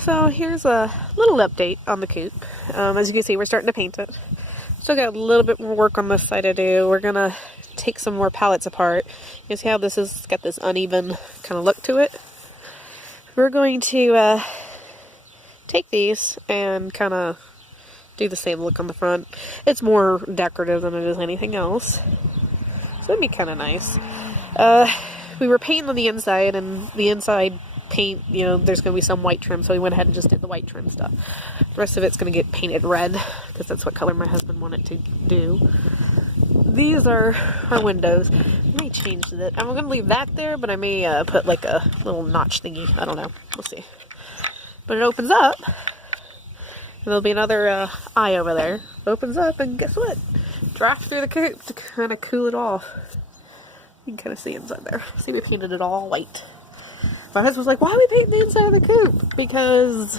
So here's a little update on the coop. As you can see, we're starting to paint it. Still got a little bit more work on this side to do. We're gonna take some more pallets apart. You see how this has got this uneven kind of look to it? We're going to take these and kind of do the same look on the front. It's more decorative than it is anything else. So that'd be kind of nice. We were painting on the inside, and the inside paint, you know, there's going to be some white trim, so we went ahead and just did the white trim stuff. The rest of it's going to get painted red, because that's what color my husband wanted to do. These are our windows. I may change it. I'm going to leave that there, but I may put like a little notch thingy. I don't know. We'll see. But it opens up. There'll be another eye over there. It opens up, and guess what? Draft through the coop to kind of cool it off. You can kind of see inside there. See, we painted it all white. My husband was like, why are we painting the inside of the coop? Because,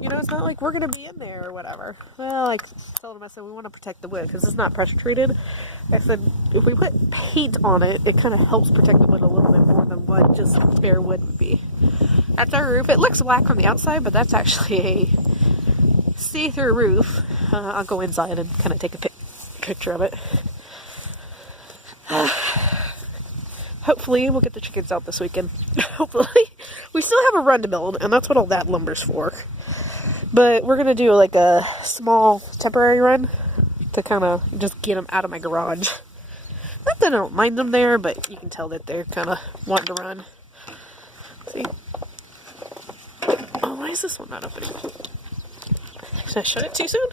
you know, it's not like we're going to be in there or whatever. Well, I told him, I said, we want to protect the wood because it's not pressure treated. I said, if we put paint on it, it kind of helps protect the wood a little bit more than what just bare wood would be. That's our roof. It looks black from the outside, but that's actually a see-through roof. I'll go inside and kind of take a picture of it. Hopefully we'll get the chickens out this weekend. Hopefully. We still have a run to build, and that's what all that lumber's for. But we're going to do like a small temporary run to kind of just get them out of my garage. Not that I don't mind them there, but you can tell that they're kind of wanting to run. See? Oh, why is this one not opening? Did I shut it too soon?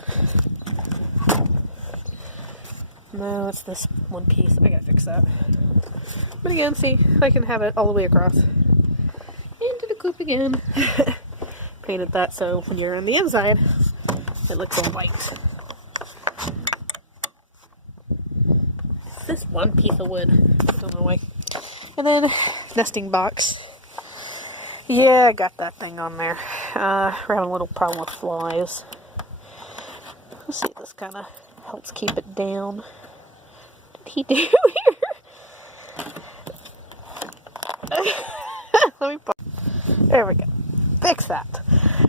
No, it's this one piece. I gotta fix that. But again, see, I can have it all the way across. Into the coop again. Painted that so when you're on the inside, it looks all white. It's this one piece of wood. I don't know why. And then, nesting box. Yeah, I got that thing on there. We're having a little problem with flies. Let's see if this kind of helps keep it down. What did he do here? Let me put. There we go. Fix that.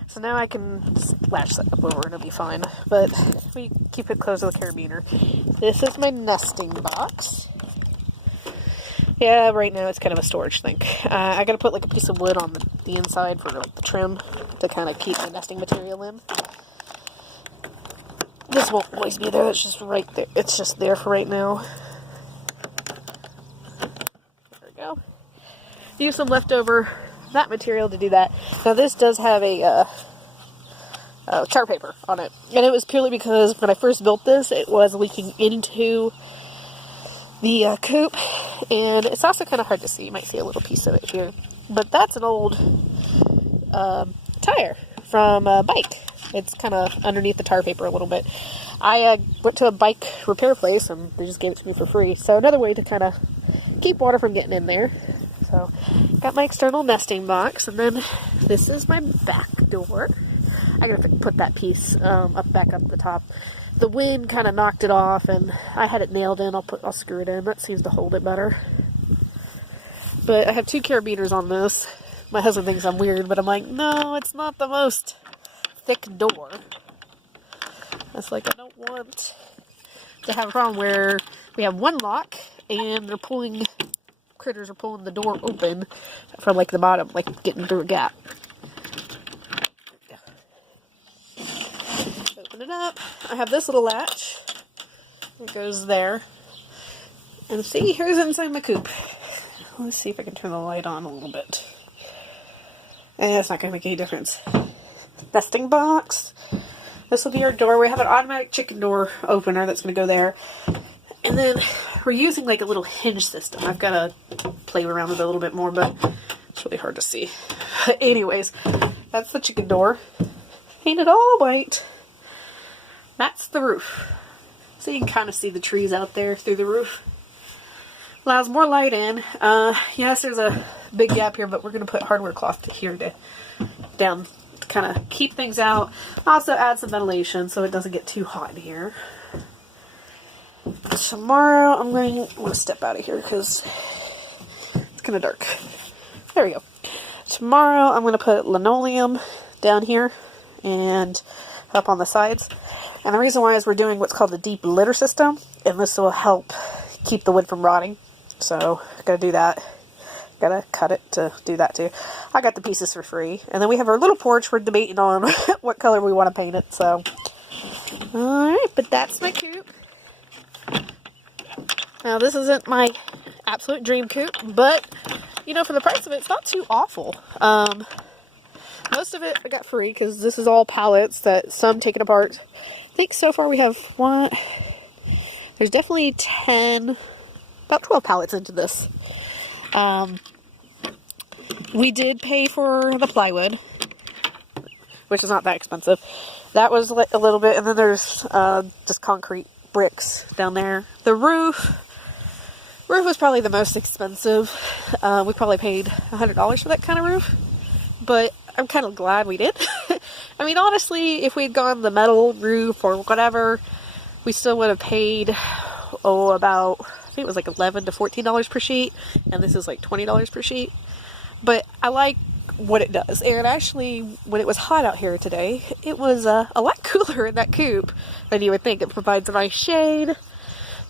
So now I can just latch that up over and it'll be fine. But we keep it closed with a carabiner. This is my nesting box. Yeah, right now it's kind of a storage thing. I gotta put like a piece of wood on the inside for like the trim to kind of keep the nesting material in. This won't always be there. It's just right there. It's just there for right now. There we go. Use some leftover that material to do that. Now this does have a chart paper on it, and it was purely because when I first built this, it was leaking into the coop, and it's also kind of hard to see. You might see a little piece of it here, but that's an old tire from a bike. It's kind of underneath the tar paper a little bit. I went to a bike repair place and they just gave it to me for free. So another way to kind of keep water from getting in there. So got my external nesting box, and then this is my back door. I gotta put that piece back up the top. The wind kind of knocked it off, and I had it nailed in. I'll screw it in. That seems to hold it better. But I have 2 carabiners on this. My husband thinks I'm weird, but I'm like, no, it's not the most thick door. It's like I don't want to have a problem where we have one lock and critters are pulling the door open from like the bottom, like getting through a gap. Open it up. I have this little latch. It goes there. And see, here's inside my coop. Let's see if I can turn the light on a little bit. And it's not going to make any difference. Nesting box. This will be our door. We have an automatic chicken door opener that's going to go there. And then we're using like a little hinge system. I've got to play around with it a little bit more, but it's really hard to see. Anyways, that's the chicken door. Painted all white. That's the roof. So you can kind of see the trees out there through the roof. Allows more light in. Yes, there's a big gap here, but we're going to put hardware cloth here down to kind of keep things out. Also add some ventilation so it doesn't get too hot in here. Tomorrow I'm going to step out of here because it's kind of dark. There we go. Tomorrow I'm going to put linoleum down here and up on the sides. And the reason why is we're doing what's called a deep litter system, and this will help keep the wood from rotting. So, gotta do that. Gotta cut it to do that too. I got the pieces for free. And then we have our little porch. We're debating on what color we want to paint it. So, alright, but that's my coop. Now, this isn't my absolute dream coop, but, you know, for the price of it, it's not too awful. Most of it I got free because this is all pallets that some taken apart. I think so far we have there's definitely 10, about 12 pallets into this. We did pay for the plywood, which is not that expensive. That was a little bit, and then there's just concrete bricks down there. The roof was probably the most expensive. We probably paid $100 for that kind of roof, but I'm kind of glad we did. I mean, honestly, if we'd gone the metal roof or whatever, we still would have paid, about, I think it was like $11 to $14 per sheet, and this is like $20 per sheet. But I like what it does. And actually, when it was hot out here today, it was a lot cooler in that coop than you would think. It provides a nice shade.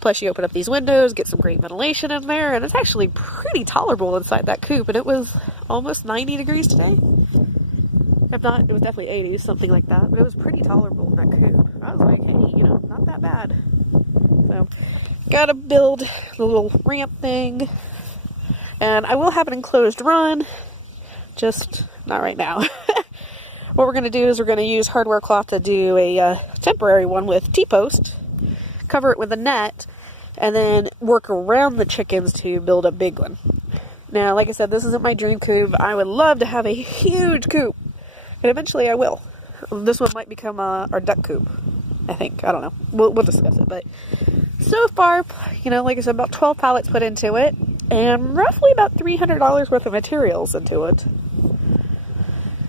Plus, you open up these windows, get some great ventilation in there, and it's actually pretty tolerable inside that coop. And it was almost 90 degrees today. If not, it was definitely 80, something like that. But it was pretty tolerable in that coop. I was like, hey, you know, not that bad. So, gotta build the little ramp thing. And I will have an enclosed run, just not right now. What we're going to do is we're going to use hardware cloth to do a temporary one with T-post, cover it with a net, and then work around the chickens to build a big one. Now, like I said, this isn't my dream coop. I would love to have a huge coop, and eventually I will. This one might become our duck coop, I think. I don't know. We'll discuss it, but so far, you know, like I said, about 12 pallets put into it, and roughly about $300 worth of materials into it.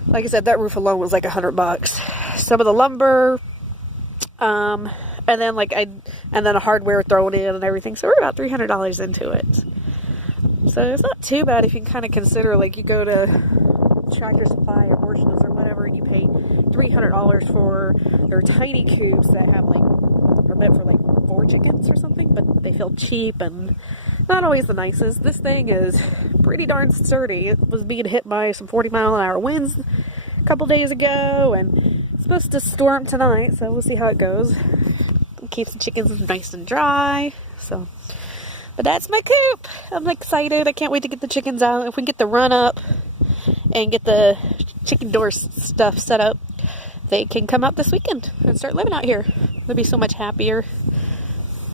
Like I said, that roof alone was like $100. Some of the lumber, and then a hardware thrown in and everything. So we're about $300 into it. So it's not too bad if you can kind of consider, like, you go to Tractor Supply or Horses or whatever, and you pay $300 for their tiny coops that have are meant for 4 chickens or something, but they feel cheap and not always the nicest. This thing is pretty darn sturdy. It was being hit by some 40-mile-an-hour winds a couple days ago, and it's supposed to storm tonight, so we'll see how it goes. It keeps the chickens nice and dry. So, but that's my coop. I'm excited. I can't wait to get the chickens out. If we can get the run up and get the chicken door stuff set up, they can come out this weekend and start living out here. They'll be so much happier.